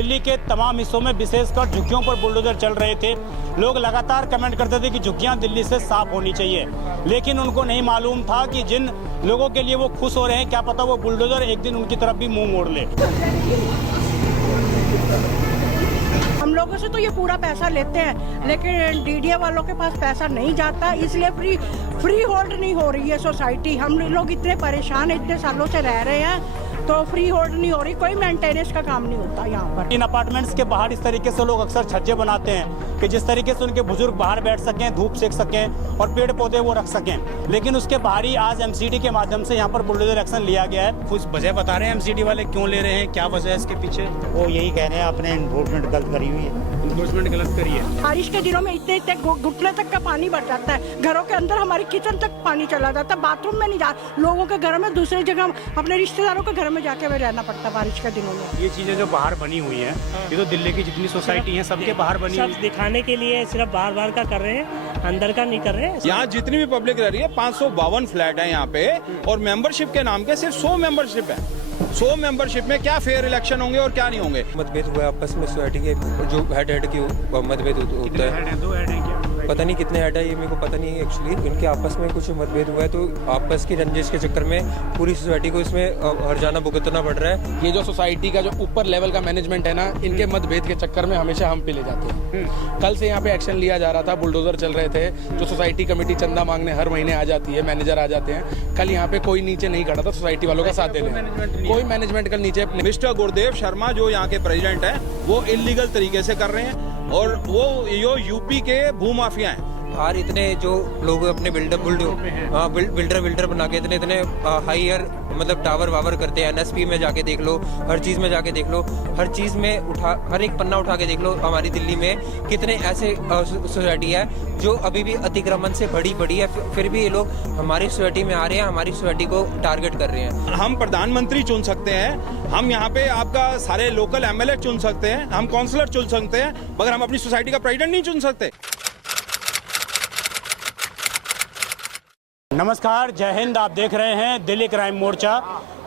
दिल्ली के तमाम हिस्सों में विशेषकर झुग्गियों पर बुलडोजर चल रहे थे। लोग लगातार कमेंट करते थे कि झुग्गियां दिल्ली से साफ होनी चाहिए, लेकिन उनको नहीं मालूम था कि जिन लोगों के लिए वो खुश हो रहे हैं, क्या पता वो बुलडोजर एक दिन उनकी तरफ भी मुंह मोड़ ले। हम लोगों से तो ये पूरा पैसा लेते हैं, लेकिन डीडीए वालों के पास पैसा नहीं जाता, इसलिए फ्री होल्ड नहीं हो रही है सोसाइटी। हम लोग इतने परेशान इतने सालों से रह रहे हैं, तो फ्री होल्ड नहीं हो रही, कोई मेंटेनेंस का काम नहीं होता यहाँ पर। इन अपार्टमेंट्स के बाहर इस तरीके से लोग अक्सर छज्जे बनाते हैं कि जिस तरीके से उनके बुजुर्ग बाहर बैठ सकें, धूप सेक सकें और पेड़ पौधे वो रख सकें, लेकिन उसके बाहर ही आज एमसीडी के माध्यम से यहाँ पर बुलडोजर एक्शन लिया गया है। कुछ वजह बता रहे हैं एमसीडी वाले क्यों ले रहे हैं, क्या वजह है इसके पीछे? वो यही कह रहे हैं आपने इन्फोर्समेंट गलत करी हुई है। इन्फोर्समेंट गलत करी है। बारिश के दिनों में इतने घुटने तक का पानी भर जाता है, घरों के अंदर हमारी किचन तक पानी चला जाता है, बाथरूम में नहीं जा, लोगों के घर में दूसरी जगह अपने रिश्तेदारों के घर में जाके हमें रहना पड़ता है बारिश के दिनों में। ये चीजें जो बाहर बनी हुई हैं, ये तो दिल्ली की जितनी सोसाइटी है सबके बाहर बनी हुई सब दिखाने के लिए सिर्फ बाहर का कर रहे हैं, अंदर का नहीं कर रहे हैं। यहाँ जितनी भी पब्लिक रह रही है 552 फ्लैट है यहाँ पे, और मेंबरशिप के नाम के सिर्फ 100 मेंबरशिप है। 100 मेंबरशिप में क्या फेयर इलेक्शन होंगे और क्या नहीं होंगे? मतभेद हुआ आपस में सोसाइटी के, जो हेड की मतभेद होता है। दो हेड हैं क्या? पता नहीं कितने हेड है, ये मेरे को पता नहीं है एक्चुअली। इनके आपस में कुछ मतभेद हुआ है, तो आपस की रंजिश के चक्कर में पूरी सोसाइटी को इसमें हर्जाना भुगतना पड़ रहा है। ये जो सोसाइटी का जो ऊपर लेवल का मैनेजमेंट है ना, इनके मतभेद के चक्कर में हमेशा हम पे ले जाते हैं। कल से यहाँ पे एक्शन लिया जा रहा था, बुलडोजर चल रहे थे, जो सोसाइटी कमेटी चंदा मांगने हर महीने आ जाती है, मैनेजर आ जाते हैं। कल यहाँ पे कोई नीचे नहीं खड़ा था सोसाइटी वालों का साथ देने, कोई मैनेजमेंट कल नीचे। मिस्टर गुरुदेव शर्मा जो यहाँ के प्रेसिडेंट हैं, वो इलीगल तरीके से कर रहे हैं, और वो यूपी के भूमाफिया हैं। और इतने जो लोग अपने बिल्डर बना के इतने हाईयर मतलब टावर वावर करते हैं। एनएसपी में जाके देख लो, हर चीज में जाके देख लो, हर चीज में हर एक पन्ना उठा के देख लो। हमारी दिल्ली में कितने ऐसे सोसाइटी है जो अभी भी अतिक्रमण से बड़ी है, फिर भी ये लोग हमारी सोसाइटी में आ रहे हैं, हमारी सोसाइटी को टारगेट कर रहे हैं। हम प्रधानमंत्री चुन सकते हैं, हम यहाँ पे आपका सारे लोकल एमएलए चुन सकते हैं, हम काउंसलर चुन सकते हैं, मगर हम अपनी सोसाइटी का प्रेसिडेंट नहीं चुन सकते। नमस्कार, जय हिंद। आप देख रहे हैं दिल्ली क्राइम मोर्चा।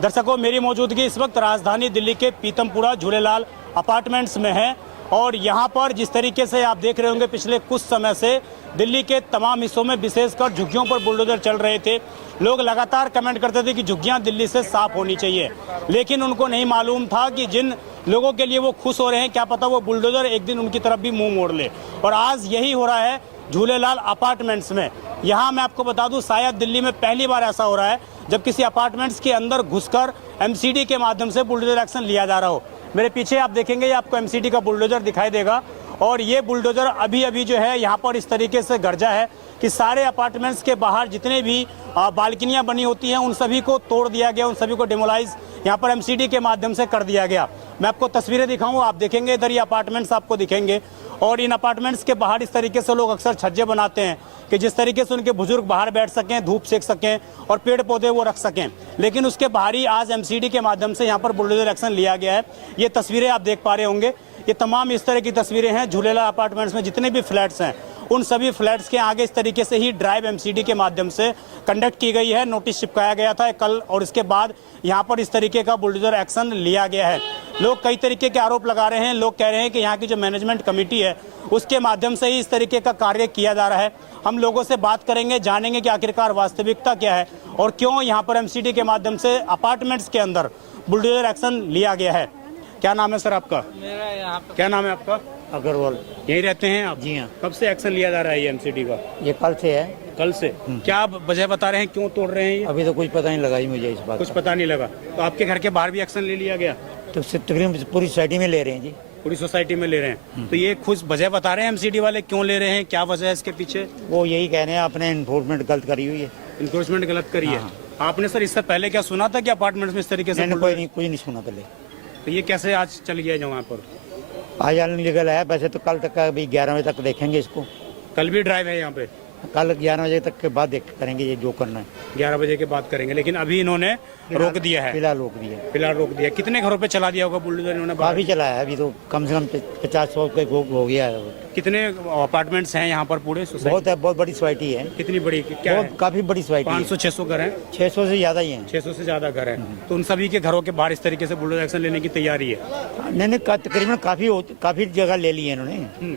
दर्शकों, मेरी मौजूदगी इस वक्त राजधानी दिल्ली के पीतमपुरा झूलेलाल अपार्टमेंट्स में है, और यहाँ पर जिस तरीके से आप देख रहे होंगे पिछले कुछ समय से दिल्ली के तमाम हिस्सों में विशेषकर झुग्गियों पर बुलडोजर चल रहे थे। लोग लगातार कमेंट करते थे कि झुग्गियाँ दिल्ली से साफ होनी चाहिए, लेकिन उनको नहीं मालूम था कि जिन लोगों के लिए वो खुश हो रहे हैं, क्या पता वो बुलडोजर एक दिन उनकी तरफ भी मुंह मोड़ ले। और आज यही हो रहा है झूलेलाल अपार्टमेंट्स में। यहाँ मैं आपको बता दूं, शायद दिल्ली में पहली बार ऐसा हो रहा है जब किसी अपार्टमेंट्स के अंदर घुसकर एमसीडी के माध्यम से बुलडोजर एक्शन लिया जा रहा हो। मेरे पीछे आप देखेंगे, ये आपको एमसीडी का बुलडोजर दिखाई देगा, और ये बुलडोजर अभी जो है यहाँ पर इस तरीके से गरजा है कि सारे अपार्टमेंट्स के बाहर जितने भी बालकनियाँ बनी होती हैं उन सभी को तोड़ दिया गया, उन सभी को डिमोलाइज यहाँ पर एमसीडी के माध्यम से कर दिया गया। मैं आपको तस्वीरें दिखाऊँ, आप देखेंगे इधर ये अपार्टमेंट्स आपको दिखेंगे, और इन अपार्टमेंट्स के बाहर इस तरीके से लोग अक्सर छज्जे बनाते हैं कि जिस तरीके से उनके बुजुर्ग बाहर बैठ सकें, धूप सेक सकें और पेड़ पौधे वो रख सकें, लेकिन उसके बाहर ही आज एमसीडी के माध्यम से यहाँ पर बुलडोजर एक्शन लिया गया है। ये तस्वीरें आप देख पा रहे होंगे, ये तमाम इस तरह की तस्वीरें हैं। झूलेलाल अपार्टमेंट्स में जितने भी फ्लैट्स हैं उन सभी फ्लैट्स के आगे इस तरीके से ही ड्राइव एमसीडी के माध्यम से कंडक्ट की गई है। नोटिस चिपकाया गया था कल, और इसके बाद यहाँ पर इस तरीके का बुलडोजर एक्शन लिया गया है। लोग कई तरीके के आरोप लगा रहे हैं। लोग कह रहे हैं कि यहाँ की जो मैनेजमेंट कमेटी है उसके माध्यम से ही इस तरीके का कार्य किया जा रहा है। हम लोगों से बात करेंगे, जानेंगे कि आखिरकार वास्तविकता क्या है और क्यों यहाँ पर एमसीडी के माध्यम से अपार्टमेंट्स के अंदर बुलडोजर एक्शन लिया गया है। क्या नाम है सर आपका? मेरा यहाँ पे क्या नाम है आपका? अग्रवाल। यहीं रहते हैं आप? जी हाँ। कब से एक्शन लिया जा रहा है ये एमसीडी का? ये कल से है। कल से? क्या आप वजह बता रहे हैं क्यों तोड़ रहे हैं ये? अभी तो कुछ पता नहीं लगा मुझे इस बात कुछ का। पता नहीं लगा। तो आपके घर के बाहर भी एक्शन ले लिया गया? तो तकरीबन पूरी सोसाइटी में ले रहे हैं जी। पूरी सोसाइटी में ले रहे हैं। तो ये खुद वजह बता रहे हैं एमसीडी वाले क्यों ले रहे हैं, क्या वजह है इसके पीछे? वो यही कह रहे हैं आपने इन्फोर्समेंट गलत करी हुई है। इन्फोर्समेंट गलत करी है। आपने सर इससे पहले क्या सुना था कि अपार्टमेंट्स में इस तरीके से? कोई नहीं सुना पहले। तो ये कैसे आज चल गया जो वहाँ पर? आज अनलीगल है, वैसे तो कल तक का अभी 11 बजे तक देखेंगे इसको। कल भी ड्राइव है यहाँ पे? कल 11 बजे तक के बाद देख करेंगे ये जो करना है। 11 बजे के बाद करेंगे, लेकिन अभी इन्होंने रोक दिया है। फिलहाल रोक दिया। फिलहाल रोक दिया। कितने घरों पे चला दिया होगा बुलडोजर इन्होंने? काफी चला है, अभी तो कम से कम 50-100 के हो गया है। कितने अपार्टमेंट्स हैं यहाँ पर पूरे सोसाइटी? बहुत है, बहुत बड़ी सोसाइटी है। कितनी बड़ी, क्या है? काफी बड़ी सोसाइटी है। 500-600 घर हैं? 600 से ज्यादा ही है। 600 से ज्यादा घर हैं। तो उन सभी के घरों के बाहर इस तरीके से बुलडोजर एक्शन लेने की तैयारी है? नहीं, तकरीबन काफी जगह ले ली है इन्होंने।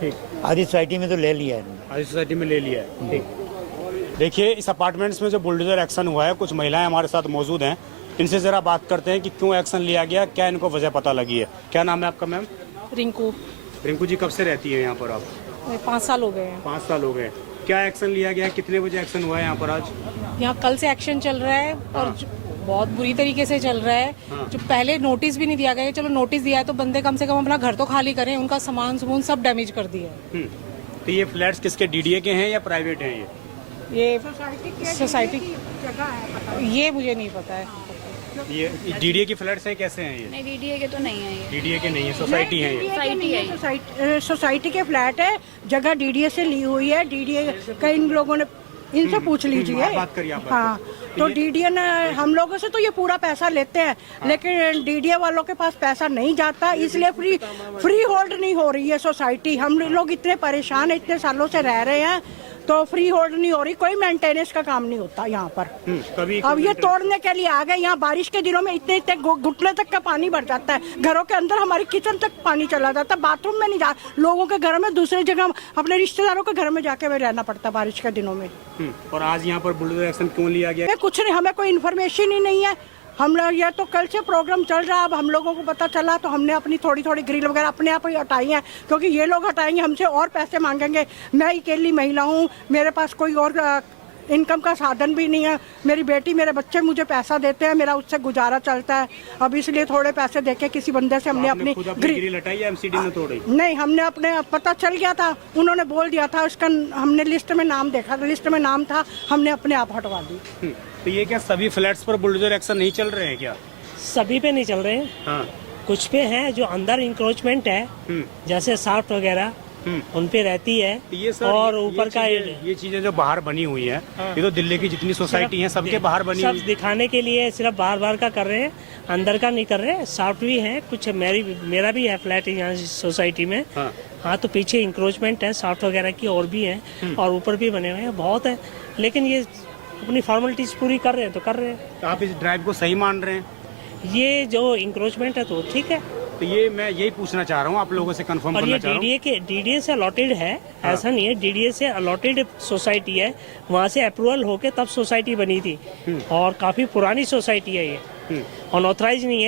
ठीक। आधी सोसाइटी में तो ले लिया है। आज सोसाइटी में ले लिया है। ठीक। देखिए, इस अपार्टमेंट्स में जो बुलडोजर एक्शन हुआ है, कुछ महिलाएं हमारे साथ मौजूद हैं। इनसे जरा बात करते हैं कि क्यों एक्शन लिया गया, क्या इनको वजह पता लगी है। क्या नाम है आपका मैम? रिंकू। रिंकू जी, कब से रहती है यहाँ पर आप? 5 साल हो गए हैं। 5 साल हो गए। क्या एक्शन लिया गया है? कितने बजे एक्शन हुआ है यहाँ पर आज? यहाँ कल से एक्शन चल रहा है और बहुत बुरी तरीके से चल रहा है। जो पहले नोटिस भी नहीं दिया गया, चलो नोटिस दिया है तो बंदे कम से कम अपना घर तो खाली करें, उनका सामान सब डैमेज कर दिया है। तो ये फ्लैट्स किसके, डीडीए के हैं या प्राइवेट हैं? ये सोसाइटी ये मुझे नहीं पता है। ये डीडीए की फ्लैट्स हैं, कैसे हैं ये? नहीं, डीडीए के तो नहीं है ये। डीडीए के नहीं है, सोसाइटी है ये। सोसाइटी के फ्लैट है, जगह डीडीए से ली हुई है। डीडीए का इन लोगों ने, इनसे पूछ लीजिए। बात करिए आप। हाँ, तो डीडीए ने हम लोगों से तो ये पूरा पैसा लेते हैं, लेकिन डीडीए वालों के पास पैसा नहीं जाता, इसलिए फ्री होल्ड नहीं हो रही है सोसाइटी। हम लोग इतने परेशान हैं, इतने सालों से रह रहे हैं, तो फ्री होल्ड नहीं हो रही। कोई मेंटेनेंस का काम नहीं होता यहाँ पर। कभी अब ये तोड़ने के लिए आ गए। यहाँ बारिश के दिनों में इतने घुटने तक का पानी भर जाता है, घरों के अंदर हमारी किचन तक पानी चला जाता है, बाथरूम में नहीं जा, लोगों के घर में, दूसरी जगह अपने रिश्तेदारों के घर में जाके रहना पड़ता बारिश के दिनों में। और आज यहाँ पर बुलडोजर एक्शन क्यों लिया गया? कुछ नहीं, हमें कोई इन्फॉर्मेशन ही नहीं है। हम लोग, ये तो कल से प्रोग्राम चल रहा है, अब हम लोगों को पता चला तो हमने अपनी थोड़ी ग्रिल वगैरह अपने आप ही हटाई है, क्योंकि ये लोग हटाएंगे हमसे और पैसे मांगेंगे। मैं अकेली महिला हूँ, मेरे पास कोई और इनकम का साधन भी नहीं है। मेरी बेटी, मेरे बच्चे मुझे पैसा देते हैं, मेरा उससे गुजारा चलता है। अब इसलिए थोड़े पैसे देके किसी बंदे से हमने अपनी ग्रिल हटाई या एमसीडी ने तोड़ी? नहीं, हमने अपने, पता चल गया था, उन्होंने बोल दिया था, उसका हमने लिस्ट में नाम देखा, लिस्ट में नाम था, हमने अपने आप हटवा दी। तो ये क्या सभी फ्लैट्स पर बुलडोजर एक्शन नहीं चल रहे हैं क्या? सभी पे नहीं चल रहे हैं। हाँ। कुछ पे हैं जो अंदर इंक्रोचमेंट है, जैसे साफ्ट वगैरह, उन पे रहती है। ये सर, और ऊपर का ये चीजें जो बाहर बनी हुई हैं, ये तो दिल्ली की जितनी सोसाइटी हैं सबके बाहर बनी हुई। सब दिखाने के लिए सिर्फ बाहर का कर रहे हैं, अंदर का नहीं कर रहे हैं। सॉफ्ट भी है कुछ, मेरा भी है फ्लैट यहाँ सोसाइटी में। हाँ, तो पीछे इंक्रोचमेंट है सॉफ्ट वगैरह की, और भी है, और ऊपर भी बने हुए हैं, बहुत है। लेकिन ये अपनी फॉर्मेलिटीज पूरी कर रहे हैं तो कर रहे हैं। तो आप इस ड्राइव को सही मान रहे हैं? ये जो इंक्रोचमेंट है तो ठीक है। तो ये मैं यही पूछना चाह रहा हूँ, आप लोगों से कंफर्म और करना ये चाह रहा हूँ। डीडीए से अलॉटेड है, ऐसा नहीं है। डीडीए से अलॉटेड सोसाइटी है, वहाँ से अप्रूवल होके तब सोसाइटी बनी थी, और काफी पुरानी सोसाइटी है ये, अनऑथराइज नहीं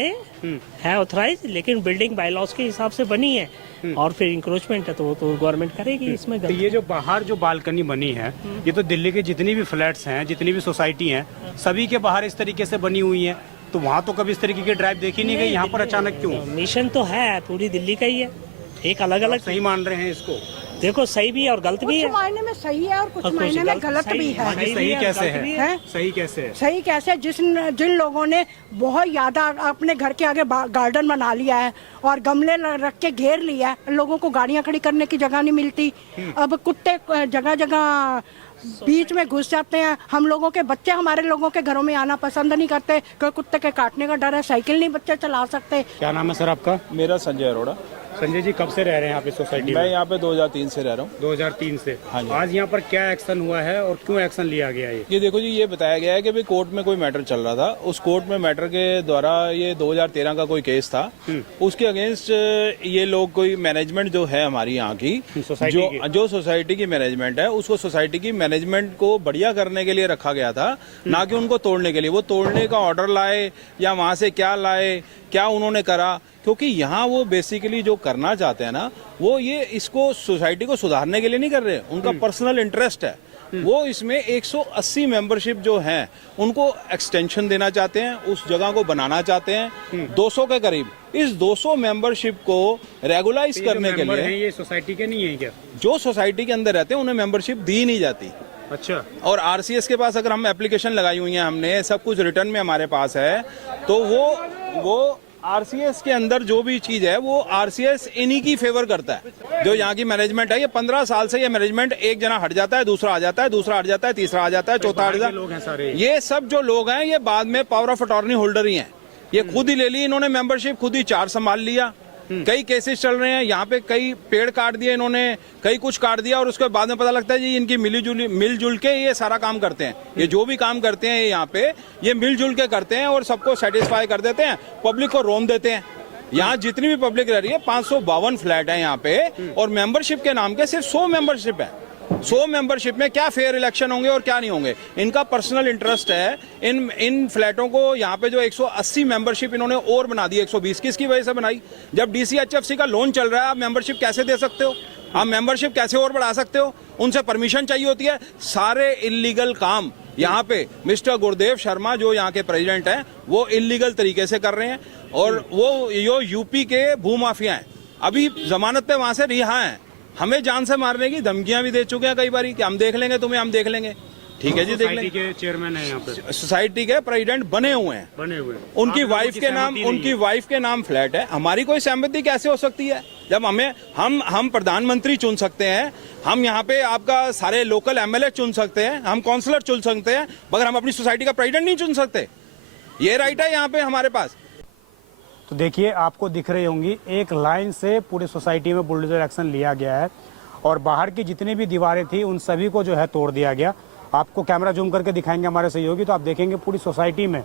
है ऑथराइज, लेकिन बिल्डिंग बायलॉज के हिसाब से बनी है। और फिर इंक्रोचमेंट है तो वो तो गवर्नमेंट करेगी इसमें। तो ये जो बाहर जो बालकनी बनी है, ये तो दिल्ली के जितनी भी फ्लैट्स हैं, जितनी भी सोसाइटी हैं, सभी के बाहर इस तरीके से बनी हुई है। तो वहाँ तो कभी इस तरीके की ड्राइव देखी नहीं गई, यहाँ पर अचानक क्यों? मिशन तो है, पूरी दिल्ली का ही है, एक अलग अलग। सही मान रहे हैं इसको? देखो, सही भी है और गलत भी है। कुछ मायने में सही है और कुछ मायने में गलत भी है। सही कैसे है? सही कैसे है? सही कैसे? जिन लोगों ने बहुत ज्यादा अपने घर के आगे गार्डन बना लिया है और गमले रख के घेर लिया है, लोगों को गाड़ियां खड़ी करने की जगह नहीं मिलती। अब कुत्ते जगह जगह बीच में घुस जाते हैं। हम लोगों के बच्चे हमारे लोगों के घरों में आना पसंद नहीं करते, क्योंकि कुत्ते के काटने का डर है। साइकिल नहीं बच्चे चला सकते। क्या नाम है सर आपका? मेरा संजय अरोड़ा। संजय जी, कब से रह रहे हैं यहाँ पे सोसाइटी में? मैं यहाँ पे 2003 से रह रहा हूँ। 2003 से। हाँ जी। आज यहाँ पर क्या एक्शन हुआ है और क्यों एक्शन लिया गया है? ये देखो जी, ये बताया गया है कि भाई कोर्ट में कोई मैटर चल रहा था, उस कोर्ट में मैटर के द्वारा ये 2013 का कोई केस था, उसके अगेंस्ट ये लोग, कोई मैनेजमेंट जो है हमारी यहाँ की, जो सोसाइटी की मैनेजमेंट है, उसको सोसाइटी की मैनेजमेंट को बढ़िया करने के लिए रखा गया था, ना कि उनको तोड़ने के लिए। वो तोड़ने का ऑर्डर लाए या वहाँ से क्या लाए, क्या उन्होंने करा, क्योंकि यहाँ वो बेसिकली जो करना चाहते हैं ना, वो ये इसको सोसाइटी को सुधारने के लिए नहीं कर रहे, उनका पर्सनल इंटरेस्ट है। वो इसमें 180 मेंबरशिप जो हैं उनको एक्सटेंशन देना चाहते हैं, उस जगह को बनाना चाहते हैं 200 के करीब। इस 200 मेंबरशिप को रेगुलाइज करने के लिए, ये सोसाइटी के नहीं है क्या? जो सोसाइटी के अंदर रहते हैं उन्हें मेंबरशिप दी नहीं जाती। अच्छा। और आरसीएस के पास अगर हम एप्लीकेशन लगाई हुई है, हमने सब कुछ रिटर्न में हमारे पास है, तो वो आरसीएस के अंदर जो भी चीज है वो आरसीएस इन्हीं की फेवर करता है। जो यहाँ की मैनेजमेंट है, ये 15 साल से ये मैनेजमेंट, एक जना हट जाता है, दूसरा आ जाता है, दूसरा हट जाता है, तीसरा आ जाता है, चौथा हट जाता है। ये सब जो लोग हैं ये बाद में पावर ऑफ अटॉर्नी होल्डर ही हैं। ये खुद ही ले ली इन्होंने मेंबरशिप, खुद ही चार्ज संभाल लिया। कई केसेस चल रहे हैं यहाँ पे, कई पेड़ काट दिए इन्होंने, कई कुछ काट दिया, और उसके बाद में पता लगता है जी इनकी मिलजुल के ये सारा काम करते हैं। ये जो भी काम करते हैं यहाँ पे ये मिलजुल के करते हैं और सबको सेटिस्फाई कर देते हैं, पब्लिक को रोम देते हैं। यहाँ जितनी भी पब्लिक रह रही है, 552 फ्लैट है यहाँ पे, और मेंबरशिप के नाम के सिर्फ 100 मेंबरशिप है। 100 मेंबरशिप में क्या फेयर इलेक्शन होंगे और क्या नहीं होंगे, इनका पर्सनल इंटरेस्ट है। इन फ्लैटों को यहाँ पे जो 180 मेंबरशिप इन्होंने और बना दी, 120 किसकी वजह से बनाई? जब डीसीएचएफसी का लोन चल रहा है, आप मेंबरशिप कैसे दे सकते हो? आप मेंबरशिप कैसे और बढ़ा सकते हो? उनसे परमिशन चाहिए होती है। सारे इलीगल काम यहाँ पे मिस्टर गुरुदेव शर्मा जो यहाँ के प्रेसिडेंट हैं वो इलीगल तरीके से कर रहे हैं, और वो यूपी के भूमाफिया हैं, अभी जमानत पे वहां से रिहा हैं। हमें जान से मारने की धमकियां भी दे चुके हैं कई बारी कि हम देख लेंगे तुम्हें, हम देख लेंगे। ठीक है जी, देख लेंगे। के चेयरमैन है यहाँ पे, सोसाइटी के प्रेसिडेंट बने हुए हैं। उनकी वाइफ के नाम फ्लैट है। हमारी कोई सहमति कैसे हो सकती है जब हम प्रधानमंत्री चुन सकते हैं, हम यहाँ पे आपका सारे लोकल एमएलए चुन सकते हैं, हम काउंसलर चुन सकते हैं, मगर हम अपनी सोसाइटी का प्रेसिडेंट नहीं चुन सकते? ये राइट है यहाँ पे हमारे पास। तो देखिए, आपको दिख रही होंगी एक लाइन से पूरी सोसाइटी में बुलडोजर एक्शन लिया गया है, और बाहर की जितनी भी दीवारें थी उन सभी को जो है तोड़ दिया गया। आपको कैमरा जूम करके दिखाएंगे हमारे सहयोगी, तो आप देखेंगे पूरी सोसाइटी में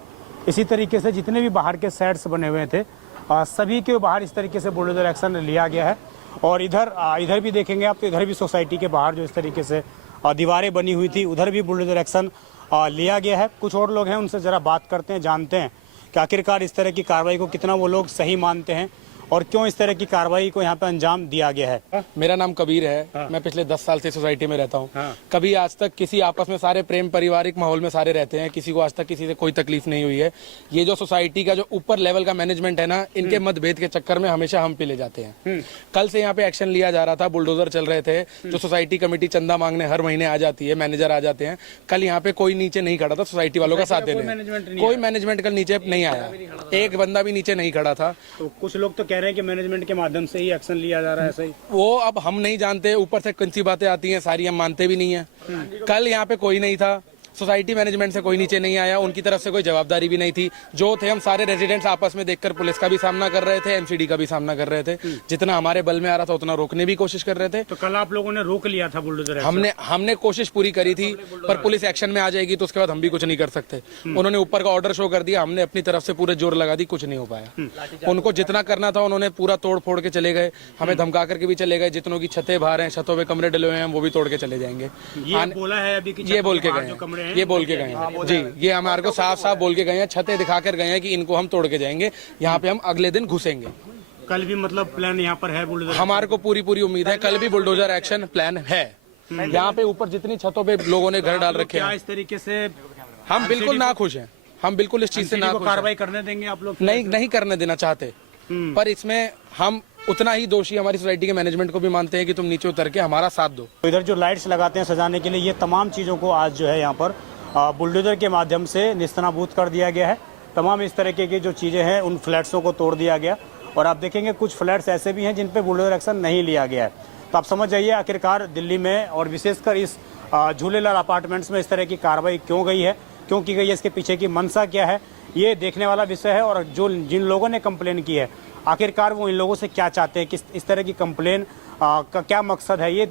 इसी तरीके से जितने भी बाहर के सेट्स बने हुए थे सभी के बाहर इस तरीके से बुलडोजर एक्शन लिया गया है। और इधर भी देखेंगे आप, तो इधर भी सोसाइटी के बाहर जो इस तरीके से दीवारें बनी हुई थी उधर भी बुलडोजर एक्शन लिया गया है। कुछ और लोग हैं, उनसे ज़रा बात करते हैं, जानते हैं कि आखिरकार इस तरह की कार्रवाई को कितना वो लोग सही मानते हैं और क्यों इस तरह की कार्रवाई को यहाँ पे अंजाम दिया गया है। मेरा नाम कबीर है। मैं पिछले 10 साल से सोसाइटी में रहता हूँ। कभी आज तक किसी आपस में सारे प्रेम पारिवारिक माहौल में सारे रहते हैं, किसी को आज तक किसी से कोई तकलीफ नहीं हुई है। ये जो सोसाइटी का जो ऊपर लेवल का मैनेजमेंट है ना, इनके मतभेद के चक्कर में हमेशा हम पिले जाते हैं। कल से यहाँ पे एक्शन लिया जा रहा था, बुलडोजर चल रहे थे, जो सोसाइटी कमेटी चंदा मांगने हर महीने आ जाती है, मैनेजर आ जाते हैं। कल यहाँ पे कोई नीचे नहीं खड़ा था सोसाइटी वालों का साथ देने, कोई मैनेजमेंट कल नीचे नहीं आया, एक बंदा भी नीचे नहीं खड़ा था। तो कुछ लोग तो कह रहे हैं कि मैनेजमेंट के माध्यम से ही एक्शन लिया जा रहा है, सही? वो अब हम नहीं जानते, ऊपर से कौन सी बातें आती हैं सारी हम मानते भी नहीं है। कल यहाँ पे कोई नहीं था, सोसाइटी मैनेजमेंट से कोई नीचे नहीं आया, उनकी तरफ से कोई जवाबदारी भी नहीं थी। जो थे हम सारे रेजिडेंट्स आपस में देखकर पुलिस का भी सामना कर रहे थे, एमसीडी का भी सामना कर रहे थे। जितना हमारे बल में आ रहा था उतना रोकने भी कोशिश कर रहे थे। तो कल आप लोगों ने रोक लिया था बुलडोजर? हमने कोशिश पूरी करी थी, पर पुलिस एक्शन में आ जाएगी तो उसके बाद हम भी कुछ नहीं कर सकते। उन्होंने ऊपर का ऑर्डर शो कर दिया, हमने अपनी तरफ से पूरे जोर लगा दी, कुछ नहीं हो पाया। उनको जितना करना था उन्होंने पूरा तोड़ फोड़ के चले गए, हमें धमका करके भी चले गए। जितनों की छतें बाहर हैं, छतों पे कमरे डले हुए हैं, वो भी तोड़ के चले जाएंगे। ये बोला है अभी कि ये बोल के गए, ये बोल के गए जी, ये हमारे को साफ साफ बोल के गए हैं, छतें दिखा कर गए हैं कि इनको हम तोड़ के जाएंगे, यहाँ पे हम अगले दिन घुसेंगे। कल भी मतलब प्लान यहाँ पर है बुलडोजर? हमारे को पूरी उम्मीद है कल भी बुलडोजर एक्शन प्लान है। यहाँ पे ऊपर जितनी छतों पे लोगों ने घर डाल रखे हैं, इस तरीके से हम बिल्कुल ना खुश हैं। हम बिल्कुल इस चीज से ना कार्रवाई करने देंगे आप लोग? नहीं करने देना चाहते, पर इसमें हम उतना ही दोषी हमारी सोसाइटी के मैनेजमेंट को भी मानते हैं कि तुम नीचे उतर के हमारा साथ दो। इधर जो लाइट्स लगाते हैं सजाने के लिए, ये तमाम चीज़ों को आज जो है यहाँ पर बुलडोजर के माध्यम से निस्तनाबूद कर दिया गया है। तमाम इस तरीके की जो चीज़ें हैं उन फ्लैट्सों को तोड़ दिया गया, और आप देखेंगे कुछ फ्लैट्स ऐसे भी हैं जिन पे बुलडोजर एक्शन नहीं लिया गया है। तो आप समझ जाइए आखिरकार दिल्ली में और विशेषकर इस झूलेलाल अपार्टमेंट्स में इस तरह की कार्रवाई क्यों गई है, क्यों की गई है, इसके पीछे की मंशा क्या है, ये देखने वाला विषय है। और जिन लोगों ने कंप्लेन की है, आखिरकार वो इन लोगों से क्या चाहते हैं, किस इस तरह की कंप्लेन का क्या मकसद है, ये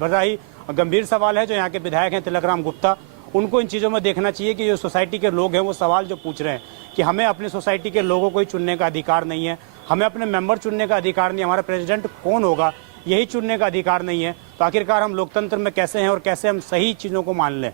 बड़ा ही गंभीर सवाल है। जो यहाँ के विधायक हैं तिलक राम गुप्ता, उनको इन चीज़ों में देखना चाहिए कि जो सोसाइटी के लोग हैं वो सवाल जो पूछ रहे हैं कि हमें अपनी सोसाइटी के लोगों को ही चुनने का अधिकार नहीं है, हमें अपने मेंबर चुनने का अधिकार नहीं है, हमारा प्रेसिडेंट कौन होगा यही चुनने का अधिकार नहीं है, तो आखिरकार हम लोकतंत्र में कैसे हैं और कैसे हम सही चीज़ों को मान लें।